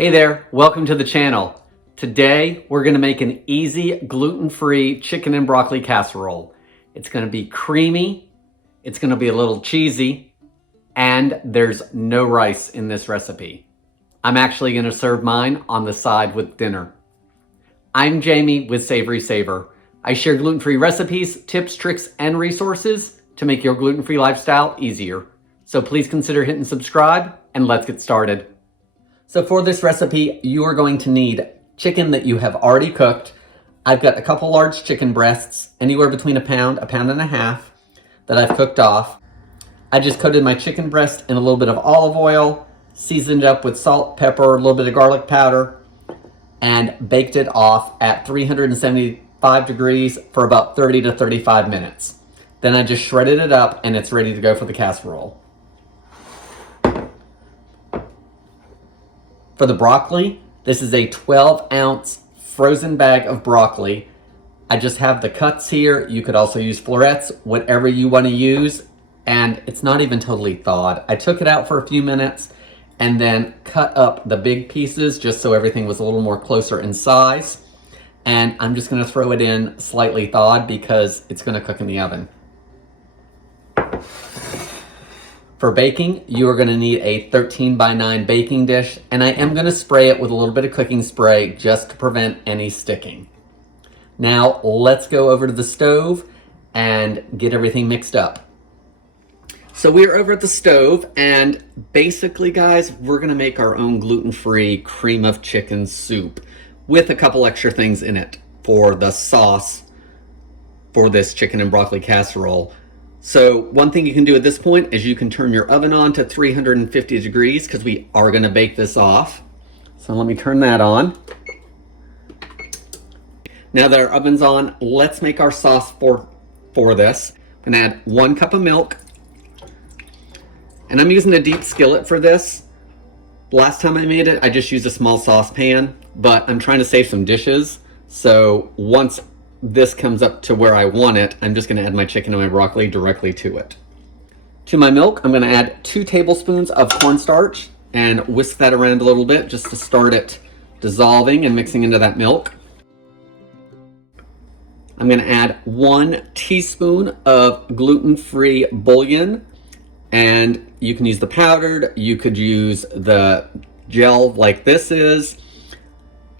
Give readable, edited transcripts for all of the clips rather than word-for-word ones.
Hey there, welcome to the channel. Today we're going to make an easy gluten-free chicken and broccoli casserole. It's going to be creamy, it's going to be a little cheesy, and there's no rice in this recipe. I'm actually going to serve mine on the side with dinner. I'm Jamie with SavorySaver. I share gluten-free recipes, tips, tricks, and resources to make your gluten-free lifestyle easier. So please consider hitting subscribe and let's get started. So for this recipe, you are going to need chicken that you have already cooked. I've got a couple large chicken breasts, anywhere between a pound and a half, that I've cooked off. I just coated my chicken breast in a little bit of olive oil, seasoned it up with salt, pepper, a little bit of garlic powder, and baked it off at 375 degrees for about 30 to 35 minutes. Then I just shredded it up and it's ready to go for the casserole. For the broccoli, this is a 12-ounce frozen bag of broccoli. I just have the cuts here. You could also use florets, whatever you want to use. And it's not even totally thawed. I took it out for a few minutes and then cut up the big pieces just so everything was a little more closer in size. And I'm just going to throw it in slightly thawed because it's going to cook in the oven. For baking, you are going to need a 13 by 9 baking dish, and I am going to spray it with a little bit of cooking spray just to prevent any sticking. Now, let's go over to the stove and get everything mixed up. So we're over at the stove, and basically, guys, we're going to make our own gluten-free cream of chicken soup with a couple extra things in it for the sauce for this chicken and broccoli casserole. So one thing you can do at this point is you can turn your oven on to 350 degrees because we are going to bake this off. So let me turn that on. Now that our oven's on, let's make our sauce for this. I'm going to add 1 cup of milk. And I'm using a deep skillet for this. Last time I made it, I just used a small saucepan, but I'm trying to save some dishes. So once this comes up to where I want it, I'm just going to add my chicken and my broccoli directly to it. To my milk, I'm going to add 2 tablespoons of cornstarch and whisk that around a little bit just to start it dissolving and mixing into that milk. I'm going to add 1 teaspoon of gluten-free bouillon, and you can use the powdered, you could use the gel like this is.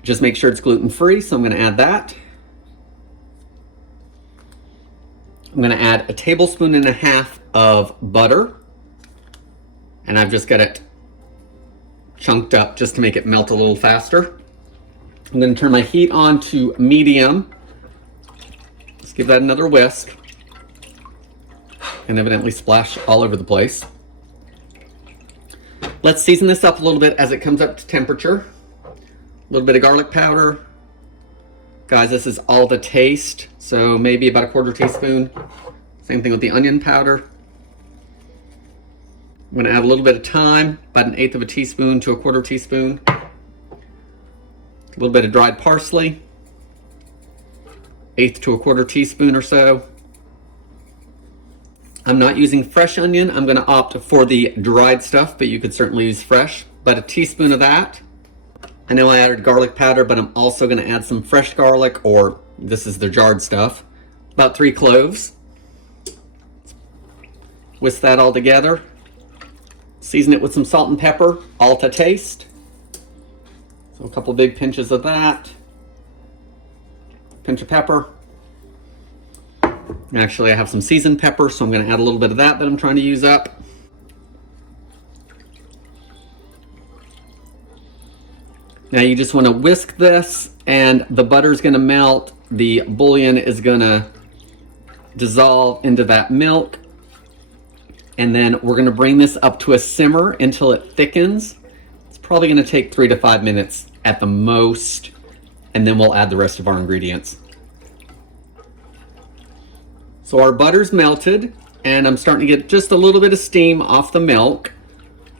Just make sure it's gluten-free, so I'm going to add that. I'm going to add 1.5 tablespoons of butter, and I've just got it chunked up just to make it melt a little faster. I'm going to turn my heat on to medium. Let's give that another whisk, and evidently splash all over the place. Let's season this up a little bit as it comes up to temperature. A little bit of garlic powder. Guys, this is all to taste, so maybe about 1/4 teaspoon. Same thing with the onion powder. I'm going to add a little bit of thyme, about 1/8 teaspoon to 1/4 teaspoon. A little bit of dried parsley, 1/8 to 1/4 teaspoon or so. I'm not using fresh onion. I'm going to opt for the dried stuff, but you could certainly use fresh. About 1 teaspoon of that. I know I added garlic powder, but I'm also going to add some fresh garlic, or this is the jarred stuff. About 3 cloves. Whisk that all together. Season it with some salt and pepper, all to taste. So a couple big pinches of that. Pinch of pepper. Actually, I have some seasoned pepper, so I'm going to add a little bit of that I'm trying to use up. Now you just want to whisk this, and the butter's going to melt. The bouillon is going to dissolve into that milk. And then we're going to bring this up to a simmer until it thickens. It's probably going to take 3 to 5 minutes at the most. And then we'll add the rest of our ingredients. So our butter's melted, and I'm starting to get just a little bit of steam off the milk.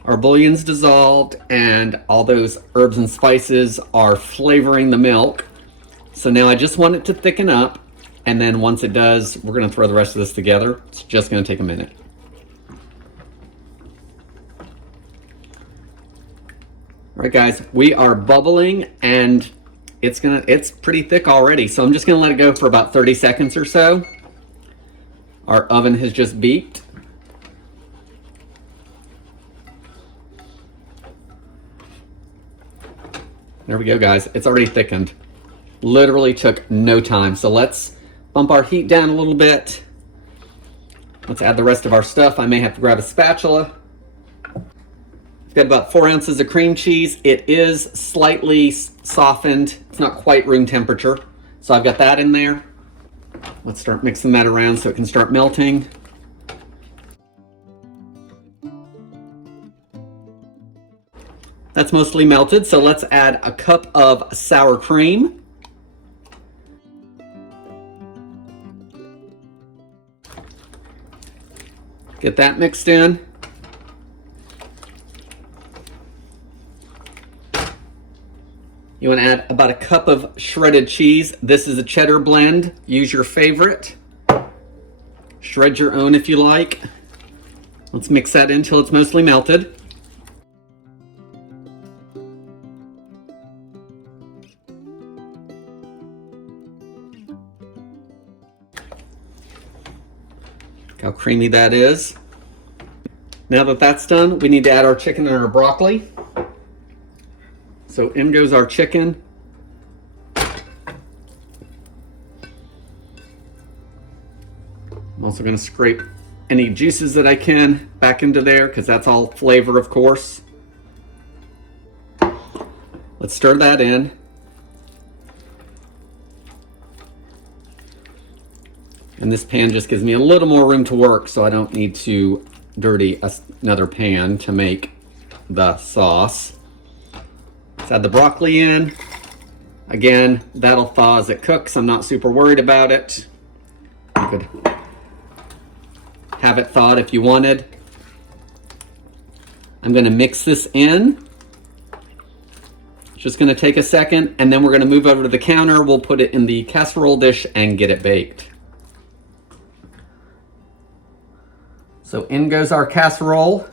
Our bouillon's dissolved, and all those herbs and spices are flavoring the milk. So now I just want it to thicken up, and then once it does, we're going to throw the rest of this together. It's just going to take a minute. All right, guys, we are bubbling and it's pretty thick already. So I'm just gonna let it go for about 30 seconds or so. Our oven has just beeped. There we go, guys. It's already thickened. Literally took no time. So let's bump our heat down a little bit. Let's add the rest of our stuff. I may have to grab a spatula. I've got about 4 ounces of cream cheese. It is slightly softened. It's not quite room temperature. So I've got that in there. Let's start mixing that around so it can start melting. That's mostly melted, so let's add a cup of sour cream. Get that mixed in. You want to add about a cup of shredded cheese. This is a cheddar blend. Use your favorite. Shred your own if you like. Let's mix that in until it's mostly melted. Look how creamy that is. Now that that's done, we need to add our chicken and our broccoli. So in goes our chicken. I'm also going to scrape any juices that I can back into there because that's all flavor, of course. Let's stir that in. And this pan just gives me a little more room to work, so I don't need to dirty another pan to make the sauce. Let's add the broccoli in. Again, that'll thaw as it cooks. I'm not super worried about it. You could have it thawed if you wanted. I'm going to mix this in. It's just going to take a second, and then we're going to move over to the counter. We'll put it in the casserole dish and get it baked. So in goes our casserole.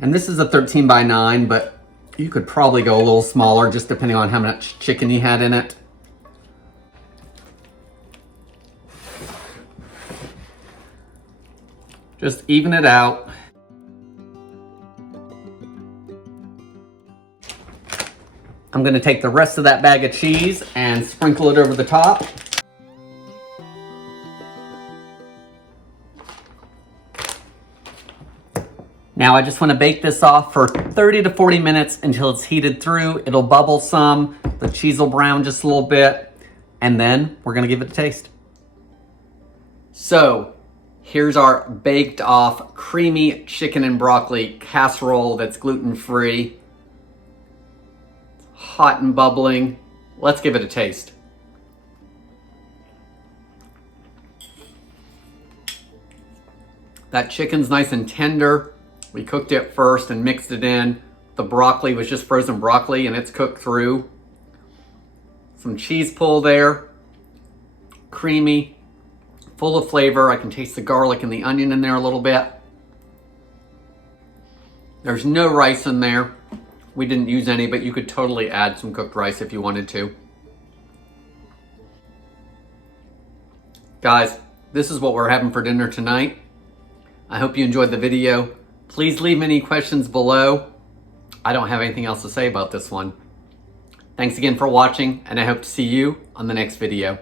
And this is a 13 by 9, but you could probably go a little smaller just depending on how much chicken you had in it. Just even it out. I'm going to take the rest of that bag of cheese and sprinkle it over the top. Now I just want to bake this off for 30 to 40 minutes until it's heated through. It'll bubble some, the cheese will brown just a little bit, and then we're going to give it a taste. So here's our baked off creamy chicken and broccoli casserole that's gluten-free. Hot and bubbling. Let's give it a taste. That chicken's nice and tender. We cooked it first and mixed it in. The broccoli was just frozen broccoli and it's cooked through. Some cheese pull there. Creamy, full of flavor. I can taste the garlic and the onion in there a little bit. There's no rice in there. We didn't use any, but you could totally add some cooked rice if you wanted to. Guys, this is what we're having for dinner tonight. I hope you enjoyed the video. Please leave any questions below. I don't have anything else to say about this one. Thanks again for watching, and I hope to see you on the next video.